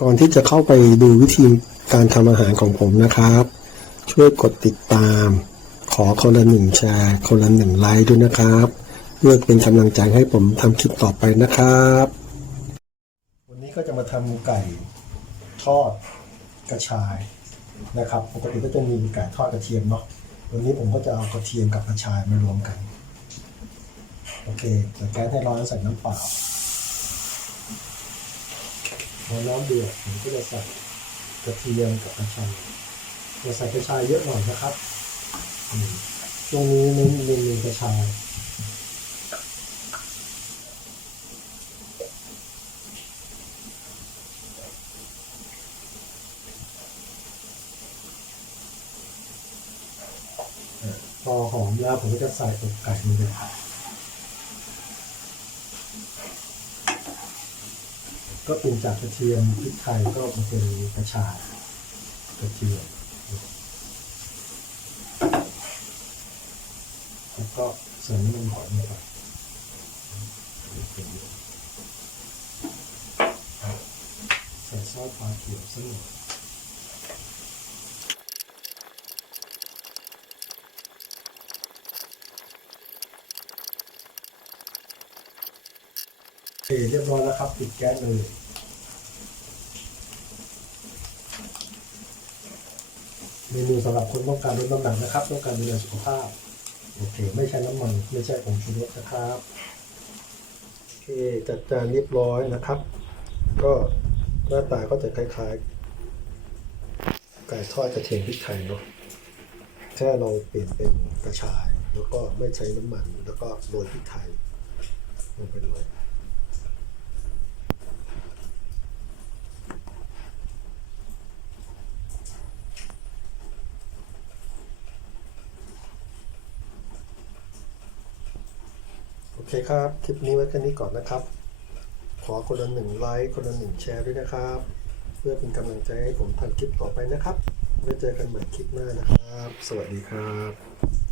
ก่อนที่จะเข้าไปดูวิธีการทำอาหารของผมนะครับ ช่วยกดติดตาม ขอคนละหนึ่งแชร์ คนละหนึ่งไลค์ด้วยนะครับเพื่อเป็นกำลังใจให้ผมทำคลิปต่อไปนะครับ วันนี้ก็จะมาทำไก่ทอดกระชายนะครับ ปกติก็จะมีไก่ทอดกระเทียมเนาะวันนี้ผมก็จะเอากระเทียมกับกระชายมารวมกัน โอเคเปิดแก๊สให้ร้อนใส่น้ำเปล่า พอน้ำเดือดผมก็จะใส่กระเทียมกับกระชายจะใส่กระชายเยอะหน่อยนะครับอืมช่วงนี้เน้นเน้นกระชายพอหอมแล้วผมก็จะใส่อกไก่ลงไป ก็ปรุงจากกระเทียมพริกไทยก็มาเป็นกระชายกระเทียมแล้วก็ใส่น้ำมันหอยลงไปใส่ซอสปลาเขียวสักหน่อย เคเรียบร้อยแล้วครับปิดแก๊สเลยเมนูสำหรับคนต้องการลดน้ำหนักนะครับ ต้องการดูแลสุขภาพโอเค ไม่ใช่น้ำมันไม่ใช่ผงชูรสนะครับโอเคจัดจานเรียบร้อยนะครับ ก็หน้าตาก็จะคล้ายๆไก่ทอดกระเทียมพริกไทยเนาะแค่เราเปลี่ยนเป็นกระชาย แล้วก็ไม่ใช้น้ำมัน แล้วก็โรยพริกไทยลงไปเลย โอเคครับ คลิปนี้ไว้แค่นี้ก่อนนะครับ ขอคนละหนึ่งไลค์คนละหนึ่งแชร์ด้วยนะครับ เพื่อเป็นกำลังใจให้ผมทำคลิปต่อไปนะครับไว้เจอกันใหม่คลิปหน้านะครับ สวัสดีครับ